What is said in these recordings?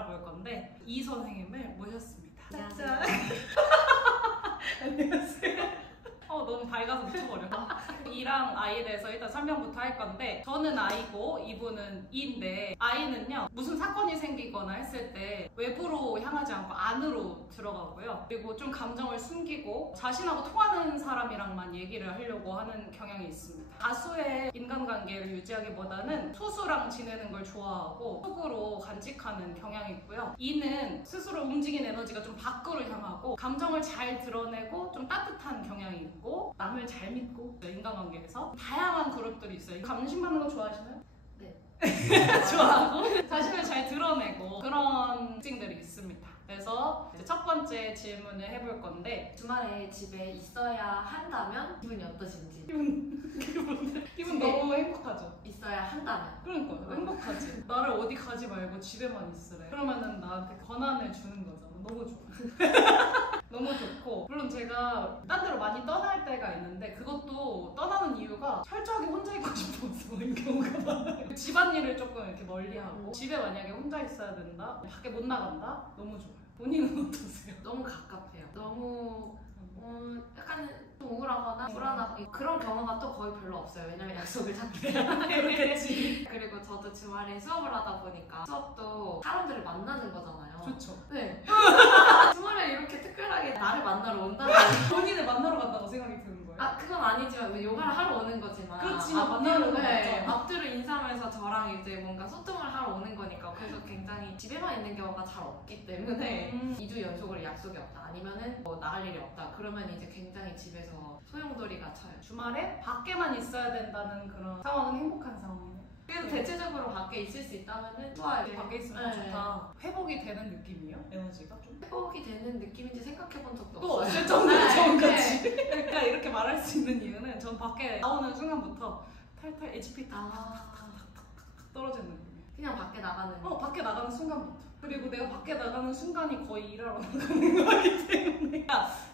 알아볼 건데 이 선생님을 모셨습니다. 짠! 안녕하세요. 너무 밝아서 미쳐버려. 이랑 아이에 대해서 일단 설명부터 할 건데, 저는 아이고 이분은 이인데, 아이는요 무슨 사건이 생기거나 했을 때 외부로 향하지 않고 안으로 들어가고요. 그리고 좀 감정을 숨기고 자신하고 통하는 사람이랑만 얘기를 하려고 하는 경향이 있습니다. 다수의 인간관계를 유지하기보다는 소수랑 지내는 걸 좋아하고 속으로 간직하는 경향이 있고요. 이는 스스로 움직인 에너지가 좀 밖으로 향하고 감정을 잘 드러내고 좀 따뜻한 경향이 있고 남을 잘 믿고, 인간관계에서 다양한 그룹들이 있어요. 감심받는 거 좋아하시나요? 네. 좋아하고 자신을 잘 드러내고 그런 특징들이 있습니다. 그래서 이제 첫 번째 질문을 해볼 건데, 주말에 집에 있어야 한다면 기분이 어떠신지. 기분 너무 행복하죠? 있어야 한다면. 그러니까 행복하지. 나를 어디 가지 말고 집에만 있으래. 그러면은 나한테 권한을 주는 거잖아. 너무 좋아. 너무 좋고, 물론 제가 딴 데로 많이 떠날 때가 있는데 그것도 떠나는 이유가 철저하게 혼자 있고 싶어서 그런 경우가 많아요. 집안일을 조금 이렇게 멀리하고 집에 만약에 혼자 있어야 된다? 밖에 못 나간다? 너무 좋아요. 본인은 어떠세요? 너무 가깝해요. 너무 약간 좀 우울하거나 불안하고 그런 경우가 또 거의 별로 없어요. 왜냐면 약속을 잡기 때문에. 그렇겠지. 그리고 저도 주말에 수업을 하다 보니까 수업도 사람들을 만나는 거잖아요. 좋죠. 네. 주말에 이렇게 특별하게 나를 만나러 온다는 본인을 만나러 간다고 생각이 드는 거예요? 아 그건 아니지만 요가를 하러 오는 거지만 그렇지만 만나러 네, 가죠. 앞뒤로 인사하면서 저랑 이제 뭔가 소통을 하러 오는 거니까 그래서 굉장히 집에만 있는 경우가 잘 없기 때문에 2주 연속으로 약속이 없다 아니면은 뭐 나갈 일이 없다 그러면 이제 굉장히 집에서 소용돌이가 쳐요. 주말에 밖에만 있어야 된다는 그런 상황은 행복한 상황이에요. 그래서 대체적으로 밖에 있을 수 있다면은 좋아요. 밖에 있으면 좋다. 회복이 되는 느낌이에요? 에너지가 좀? 회복이 되는 느낌인지 생각해 본 적도 또 없어요. 없을 정도로 좋은 네. 거지. 그러니까 이렇게 말할 수 있는 이유는 전 밖에 나오는 순간부터 탈탈 HP 떨어지는 느낌이에요. 그냥 밖에 나가는 밖에 나가는 순간부터. 그리고 내가 밖에 나가는 순간이 거의 일하러 나가는 거기 때문에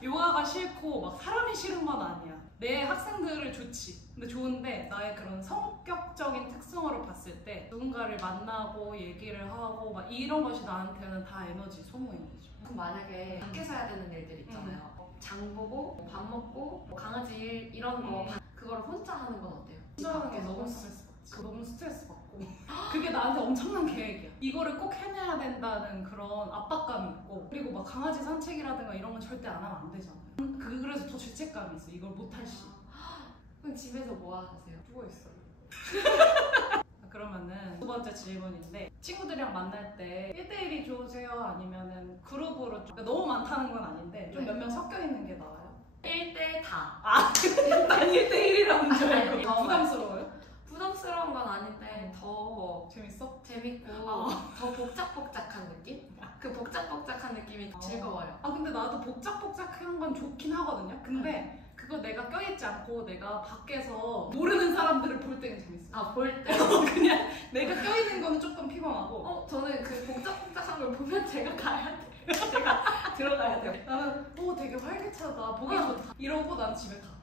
요가가 싫고 막 사람이 싫은 건 아니야. 내 학생들을 좋지. 근데 좋은데 나의 그런 성격적인 특성으로 봤을 때 누군가를 만나고 얘기를 하고 막 이런 것이 나한테는 다 에너지 소모인 거죠. 그럼 만약에 밖에서 해야 되는 일들 있잖아요. 장 보고 밥 먹고 강아지 일 이런 거 그걸 혼자 하는 건 어때요? 혼자 하는 게 너무 스트레스 받지. 너무 스트레스 받고 그게 나한테 엄청난 계획이야. 이거를 꼭 해내야 된다는 그런 압박감이 있고, 그리고 막 강아지 산책이라든가 이런 건 절대 안 하면 안 되잖아. 그래서 더 죄책감이 있어. 이걸 못할 시. 그럼 집에서 뭐 하세요? 누워있어요. 그러면은 두 번째 질문인데, 친구들이랑 만날 때 1대1이 좋으세요? 아니면은 그룹으로 좀, 너무 많다는 건 아닌데 좀 네. 몇 명 섞여 있는 게 나아요? 1대 다. 난 1대1이라는 줄 알고. 아니, 부담스러워요? 부담스러운 건 아닌데 더 재밌어? 재밌고 더 복작복작한 느낌? 그 복작복작한 느낌이 즐거워요. 근데 나도 복작복작한 건 좋긴 하거든요. 근데 그거 내가 껴있지 않고 내가 밖에서 모르는 사람들을 볼 때는 재밌어. 볼 때? 그냥 내가 껴있는 거는 조금 피곤하고 저는 그 복작복작한 걸 보면 제가 가야 돼요. 제가 들어가야 돼요. 나는 되게 활기차다, 보기 좋다 이러고 난 집에 가.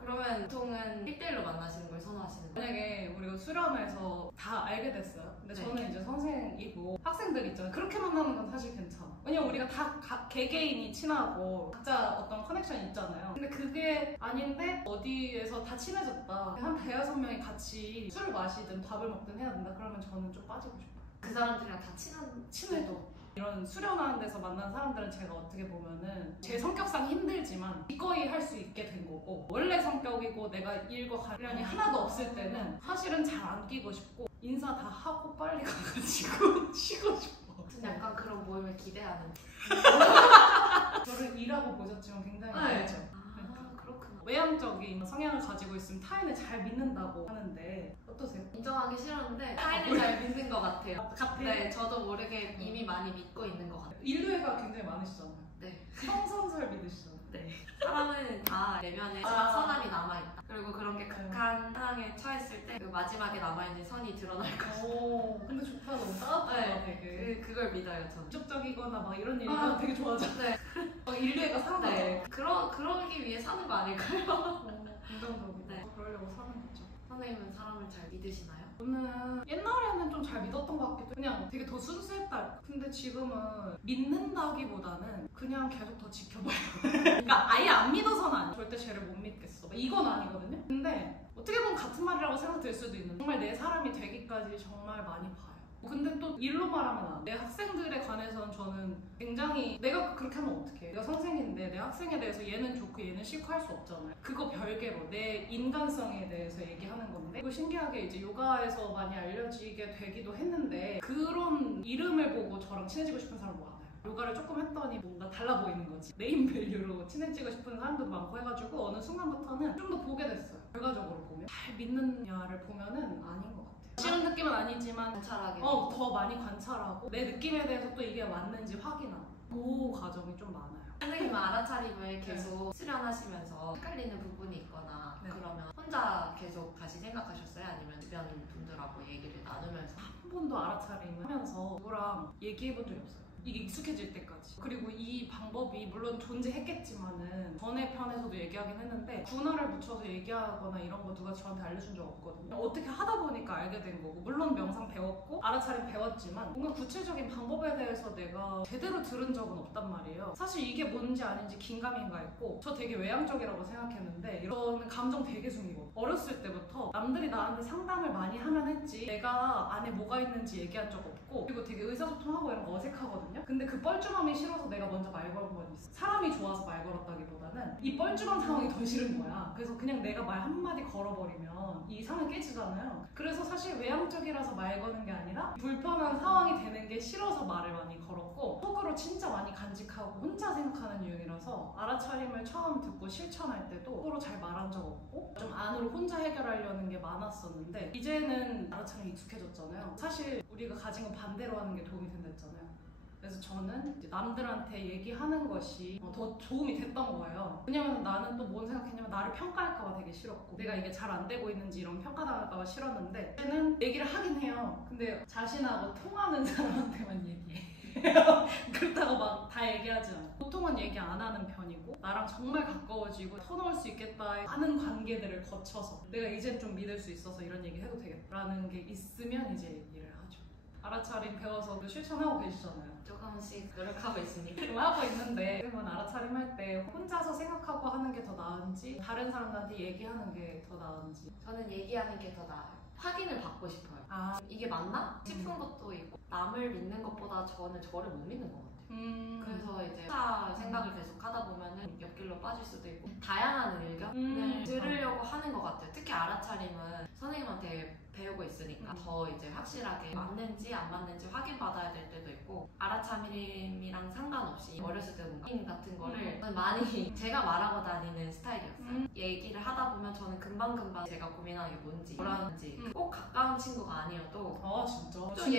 그러면 보통은 1대1로 만나시는 걸 선호하시는 거예요? 만약에 우리가 수련회에서 다 알게 됐어요. 근데 네. 저는 이제 선생이고 학생들 있잖아요. 그렇게 만나는 건 사실 괜찮아. 왜냐면 우리가 다 개개인이 친하고 각자 어떤 커넥션이 있잖아요. 근데 그게 아닌데 어디에서 다 친해졌다. 한 대여섯 명이 같이 술을 마시든 밥을 먹든 해야 된다. 그러면 저는 좀 빠지고 싶어요. 그 사람들이랑 다 친해도 이런 수련하는 데서 만난 사람들은 제가 어떻게 보면은 제 성격상 힘들지만 기꺼이 할 수 있게 된 거고, 원래 성격이고 내가 일과 관련이 하나도 없을 때는 사실은 잘 안 끼고 싶고 인사 다 하고 빨리 가가지고 쉬고 싶어. 약간 그런 모임을 기대하는. 저를 일하고 보셨지만 굉장히 네. 다르죠. 그렇구나. 외향적인 성향을 가지고 있으면 타인을 잘 믿는다고 하는데 어떠세요? 인정하기 싫었는데 타인을 잘 믿는 것 같아요. 같아? 네, 저도 모르게 이미 많이 믿고 있는 것 같아요. 인류애가 굉장히 많으시잖아요. 네. 성선설 믿으시잖아요. 네. 사람은 다 내면에 선함이 남아있다. 그리고 그런 게 극한 상황에 처했을 때 그 마지막에 남아있는 선이 드러날 것이다. 근데 좋다. 너무 따뜻하다. 네. 되게. 그걸 믿어요, 저는. 적적이거나 막 이런 일이면 되게 좋아하잖아. 네. 인류애가 살아가죠. 네. 그러기 위해 사는 거 아닐까요? 긍정적이다. 네. 그러려고 사는 거죠. 선생님은 사람을 잘 믿으시나요? 저는 옛날에는 좀 잘 믿었던 것 같기도 해요. 그냥 되게 더 순수했다. 근데 지금은 믿는다기보다는 그냥 계속 더 지켜봐요. 그러니까 아예 안 믿어서는 아니에요. 절대 쟤를 못 믿겠어. 이건 아니거든요. 근데 어떻게 보면 같은 말이라고 생각될 수도 있는데 정말 내 사람이 되기까지 정말 많이 봐요. 근데 또 일로 말하면 내 학생들에 관해서는 저는 굉장히 내가 그렇게 하면 어떡해. 내가 선생인데 내 학생에 대해서 얘는 좋고 얘는 싫고 할 수 없잖아요. 그거 별개로 내 인간성에 대해서 얘기하는 건데 그리고 신기하게 이제 요가에서 많이 알려지게 되기도 했는데 그런 이름을 보고 저랑 친해지고 싶은 사람 많아요. 요가를 조금 했더니 뭔가 달라 보이는 거지. 네임밸류로 친해지고 싶은 사람들도 많고 해가지고 어느 순간부터는 좀 더 보게 됐어요. 결과적으로 보면 잘 믿느냐를 보면은 아닌 것 같아요. 싫은 느낌은 아니지만 관찰하게 더 많이 관찰하고 내 느낌에 대해서 또 이게 맞는지 확인하고 그 과정이 좀 많아요. 선생님은 알아차림을 계속 수련하시면서 헷갈리는 부분이 있거나 그러면 혼자 계속 다시 생각하셨어요? 아니면 주변 분들하고 얘기를 나누면서? 한 번도 알아차림을 하면서 누구랑 얘기해본 적이 없어요. 이게 익숙해질 때까지. 그리고 이 방법이 물론 존재했겠지만은 전에 편에서도 얘기하긴 했는데 군화를 붙여서 얘기하거나 이런 거 누가 저한테 알려준 적 없거든요. 어떻게 하다 보니까 알게 된 거고 물론 명상 배웠고 알아차림 배웠지만 뭔가 구체적인 방법에 대해서 내가 제대로 들은 적은 없단 말이에요. 사실 이게 뭔지 아닌지 긴가민가 있고 저 되게 외향적이라고 생각했는데 저는 감정 되게 숨기고 어렸을 때부터 남들이 나한테 상담을 많이 하면 했지 내가 안에 뭐가 있는지 얘기한 적 없고 그리고 되게 의사소통하고 이런 거 어색하거든요. 근데 그 뻘쭘함이 싫어서 내가 먼저 말 걸은 건 있어. 사람이 좋아서 말 걸었다기보다는 이 뻘쭘한 상황이 더 싫은 거야. 그래서 그냥 내가 말 한마디 걸어버리면 이 상을 깨지잖아요. 그래서 사실 외향적이라서 말 거는 게 아니라 불편한 상황이 되는 게 싫어서 말을 많이 걸었고 속으로 진짜 많이 간직하고 혼자 생각하는 유형이라서 알아차림을 처음 듣고 실천할 때도 서로 잘 말한 적 없고 좀 안으로 혼자 해결하려는 게 많았었는데 이제는 알아차림이 익숙해졌잖아요. 사실 우리가 가진 거 반대로 하는 게 도움이 된다 했잖아요. 그래서 저는 이제 남들한테 얘기하는 것이 더 도움이 됐던 거예요. 왜냐면 나는 또 뭔 생각했냐면 나를 평가할까봐 되게 싫었고 내가 이게 잘 안 되고 있는지 이런 평가당할까봐 싫었는데 이제는 얘기를 하긴 해요. 근데 자신하고 통하는 사람한테만 얘기해. 그렇다고 막 다 얘기하지 않아. 보통은 얘기 안 하는 편이고 나랑 정말 가까워지고 터놓을 수 있겠다 하는 관계들을 거쳐서 내가 이젠 좀 믿을 수 있어서 이런 얘기 해도 되겠다라는 게 있으면 이제 얘기를 하죠. 알아차림 배워서 실천하고 계시잖아요. 조금씩 노력하고 있습니다. 지금 하고 있는데 지금은 알아차림 할 때 혼자서 생각하고 하는 게 더 나은지 다른 사람들한테 얘기하는 게 더 나은지 저는 얘기하는 게 더 나아요. 확인을 받고 싶어요. 이게 맞나? 싶은 것도 있고 남을 믿는 것보다 저는 저를 못 믿는 것 같아요. 그래서 이제 혼자 생각을 계속 하다 보면은 옆길로 빠질 수도 있고 다양한 의견을 들으려고 하는 것 같아요. 특히 알아차림은 선생님한테 배우고 있으니까 더 이제 확실하게 맞는지 안 맞는지 확인받아야 될 때도 있고 알아차림이랑 상관없이 어렸을 때 뭔가 같은 거를 저는 많이 제가 말하고 다니는 스타일이었어요. 얘기를 하다 보면 저는 금방금방 제가 고민하는 게 뭔지 뭐라는지 꼭 가까운 친구가 아니어도 진짜? 좀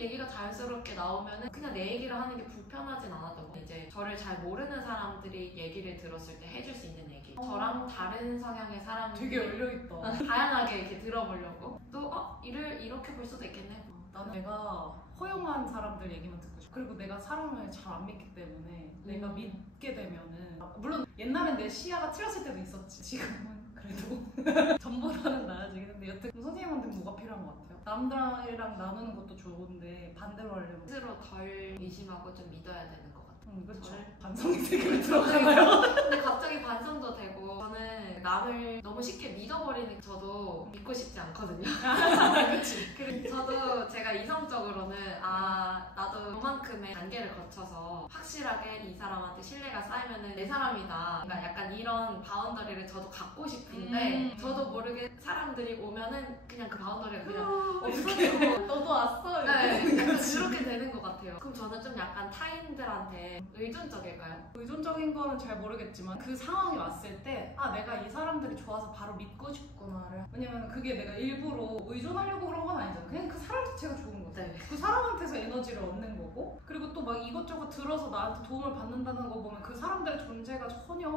얘기가 자연스럽게 나오면은 그냥 내 얘기를 하는 게 불편하진 않았던 거. 이제 저를 잘 모르는 사람들이 얘기를 들었을 때 해줄 수 있는 얘기. 저랑 다른 성향의 사람들이 되게 열려있다. 다양하게 이렇게 들어보려고. 또 이렇게 볼 수도 있겠네. 나는 내가 허용한 사람들 얘기만 듣고 싶어. 그리고 내가 사람을 잘 안 믿기 때문에 내가 믿게 되면은 물론 옛날엔 내 시야가 틀렸을 때도 있었지. 지금은 그래도 전보다는 나아지긴 했는데 여튼 선생님한테 뭐가 필요한 것 같아요? 남들이랑 나누는 것도 좋은데 반대로 하려면 스스로 덜 의심하고 좀 믿어야 되는 것 같아요. 그렇죠. 반성이 되게 들어가나요? 근데 갑자기 반성도 되고 저는 남을 너무 쉽게 믿어버리는 저도 믿고 싶지 않거든요. 그렇지. 그리고 저도 제가 이성적으로는 나도 요만큼의 단계를 거쳐서 확실하게 이 사람한테 신뢰가 쌓이면은 내 사람이다. 그러니까 약간 이런 바운더리를 저도 갖고 싶은데 저도 모르게 사람들이 오면은 그냥 그 바운더리가 그냥 없어지고 너도 왔어? 네, 약간 그렇게 되는 것 같아요. 그럼 저는 좀 약간 타인들한테 의존적일까요? 의존적인 거는 잘 모르겠지만 그 상황이 왔을 때 내가 이 사람들이 좋아서 바로 믿고 싶구나를 왜냐면 그게 내가 일부러 의존하려고 그런 건 아니잖아. 그냥 그 사람 자체가 좋은 거지. 네. 그 사람한테서 에너지를 얻는 거고 그리고 또 막 이것저것 들어서 나한테 도움을 받는다는 거 보면 그 사람들의 존재가 전혀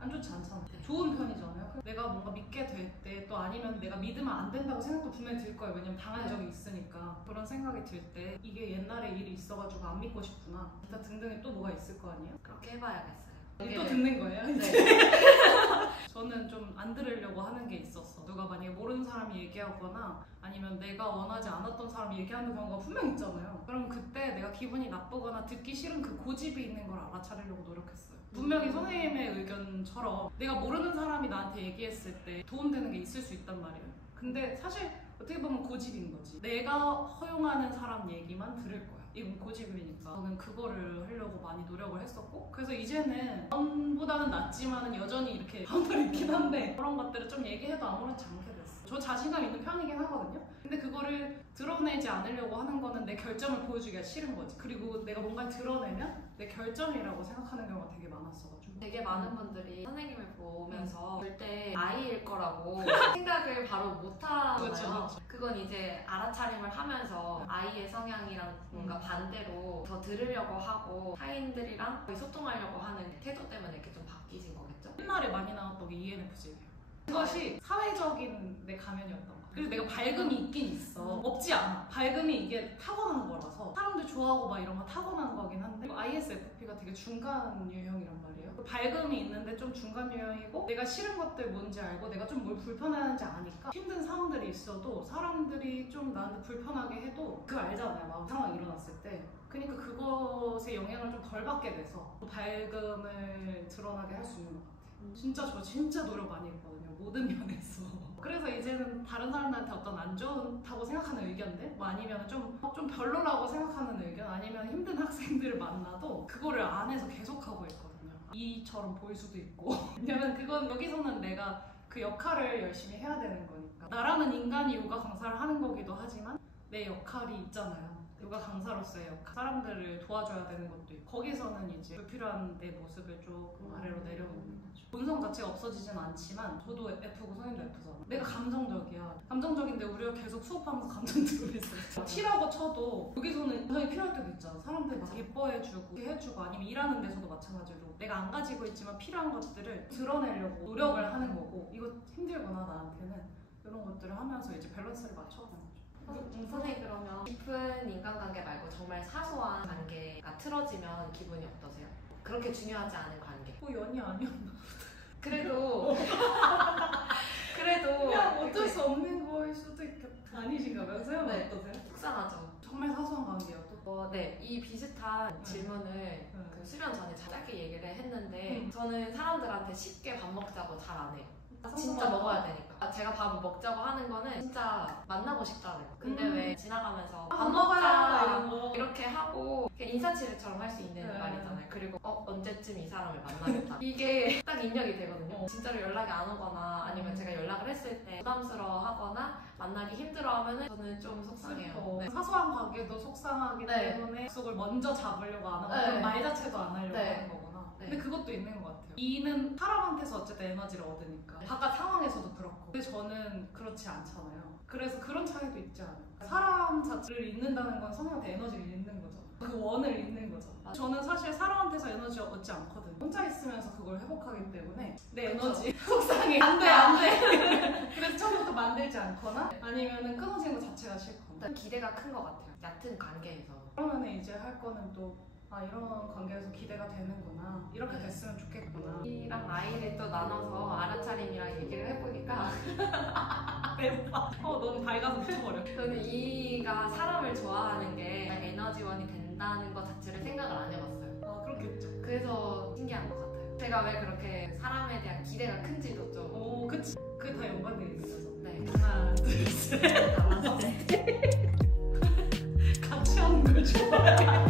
안 좋지 않잖아. 네. 좋은 편이잖아요. 내가 뭔가 믿게 될 때 또 아니면 내가 믿으면 안 된다고 생각도 분명히 들 거예요. 왜냐면 당한 적이 있으니까. 그런 생각이 들 때 이게 옛날에 일이 있어가지고 안 믿고 싶구나 기타 등등이 또 뭐가 있을 거 아니에요? 그렇게 해봐야겠어요. 또 듣는 거예요? 네. 저는 좀 안 들으려고 하는 게 있었어. 누가 만약에 모르는 사람이 얘기하거나 아니면 내가 원하지 않았던 사람이 얘기하는 경우가 분명 있잖아요. 그럼 그때 내가 기분이 나쁘거나 듣기 싫은 그 고집이 있는 걸 알아차리려고 노력했어요. 분명히 선생님의 의견처럼 내가 모르는 사람이 나한테 얘기했을 때 도움되는 게 있을 수 있단 말이에요. 근데 사실 어떻게 보면 고집인 거지. 내가 허용하는 사람 얘기만 들을 거야. 이건 고집이니까 저는 그거를 하려고 많이 노력을 했었고, 그래서 이제는 전보다는 낫지만은 여전히 이렇게 마음이 있긴 한데 그런 것들을 좀 얘기해도 아무렇지 않게 됐어. 저 자신감 있는 편이긴 하거든요. 근데 그거를 드러내지 않으려고 하는 거는 내 결점을 보여주기가 싫은 거지. 그리고 내가 뭔가를 드러내면 내 결점이라고 생각하는 경우가 되게 많았어가지고. 되게 많은 분들이 선생님을 보면서 절대 아이일 거라고 생각을 바로 못 하잖아요. 그렇죠. 그건 이제 알아차림을 하면서 아이의 성향이랑 뭔가 반대로 더 들으려고 하고 타인들이랑 거의 소통하려고 하는 태도 때문에 이렇게 좀 바뀌신 거겠죠? 옛날에 많이 나왔던 게 ENFJ예요. 그것이 사회적인 내 가면이었던 거야. 그리고 내가 밝음이 있긴 있어. 없지 않아. 밝음이 이게 타고난 거라서 사람들 좋아하고 막 이런 거 타고난 거긴 한데 ISFP가 되게 중간 유형이란 말이에요. 밝음이 있는데 좀 중간 유형이고 내가 싫은 것들 뭔지 알고 내가 좀 뭘 불편해하는지 아니까 힘든 상황들이 있어도 사람들이 좀 나한테 불편하게 해도 그거 알잖아요. 막 상황이 일어났을 때. 그러니까 그것에 영향을 좀 덜 받게 돼서 밝음을 드러나게 할 수 있는 것 같아요. 진짜 저 진짜 노력 많이 했거든요. 모든 면에서. 그래서 이제는 다른 사람들한테 어떤 안 좋다고 생각하는 의견들 뭐 아니면 좀 별로라고 생각하는 의견 아니면 힘든 학생들을 만나도 그거를 안에서 계속하고 있거든요. 이처럼 보일 수도 있고 왜냐면 그건 여기서는 내가 그 역할을 열심히 해야 되는 거니까 나라는 인간이 요가 강사를 하는 거기도 하지만 내 역할이 있잖아요. 요가 강사로서의 역할, 사람들을 도와줘야 되는 것도 있고 거기서는 이제 불필요한 내 모습을 조금 아래로 내려오는 거죠. 본성 자체가 없어지진 않지만 저도 F고 선생님도 F잖아. 내가 감정적이야. 감정적인데 우리가 계속 수업하면서 감정 드러냈어요. T라고 쳐도 여기서는 감정이 필요할 때도 있잖아. 사람들 막 예뻐해주고 해주고 아니면 일하는 데서도 마찬가지로 내가 안 가지고 있지만 필요한 것들을 드러내려고 노력을 하는 거고 이거 힘들구나 나한테는 이런 것들을 하면서 이제 밸런스를 맞춰가는 거죠. 선생님 그러면 깊은 인간관계 말고 정말 사소한 관계가 틀어지면 기분이 어떠세요? 그렇게 중요하지 않은 관계. 뭐 연이 아니었나? 그래도 그냥 어쩔 수 없는 거일 수도 있겠다. 아니신가 봐요. 선생님은 네. 어떠세요? 속상하죠. 정말 사소한 관계여도? 네, 이 비슷한 질문을 그 수련 전에 짧게 얘기를 했는데 저는 사람들한테 쉽게 밥 먹자고 잘 안 해요. 진짜 먹어야 되니까. 제가 밥을 먹자고 하는 거는 진짜 만나고 싶다는 거. 근데 왜 지나가면서 밥 먹자 이렇게 하고 인사치레처럼 할 수 있는 말이잖아요. 그리고 언제쯤 이 사람을 만나겠다. 이게 딱 입력이 되거든요. 진짜로 연락이 안 오거나 아니면 제가 연락을 했을 때 부담스러워 하거나 만나기 힘들어 하면은 저는 좀 속상해요. 네. 사소한 관계도 속상하기 때문에 약속을 먼저 잡으려고 안 하고 말 자체도 안 하려고 하는 거구나. 근데 그것도 있는 것 같아요. 이는 사람한테서 어쨌든 에너지를 얻으니까 바깥 상황에서도 그렇고 근데 저는 그렇지 않잖아요. 그래서 그런 차이도 있지 않아요. 사람 자체를 잊는다는 건 사람한테 에너지를 잃는 거죠. 그 원을 잃는 거죠. 저는 사실 사람한테서 에너지 얻지 않거든요. 혼자 있으면서 그걸 회복하기 때문에 내 에너지 속상해. 안 돼. 그래서 처음부터 만들지 않거나 아니면 끊어지는 것 자체가 싫거나 기대가 큰 것 같아요. 얕은 관계에서. 그러면 이제 할 거는 또 이런 관계에서 기대가 되는구나. 이렇게 됐으면 좋겠구나. 이랑 아이를 또 나눠서 알아차림이랑 얘기를 해보니까 너무 밝아서 미쳐버려. 저는 이가 사람을 좋아하는 게 에너지원이 된다는 것 자체를 생각을 안 해봤어요. 그렇겠죠. 그래서 신기한 것 같아요. 제가 왜 그렇게 사람에 대한 기대가 큰지도 좀. 그치. 그게 다 연관되어 있는 거죠. 네. 하나, 둘, 셋. 나눠서. 같이 하는 걸 좋아해.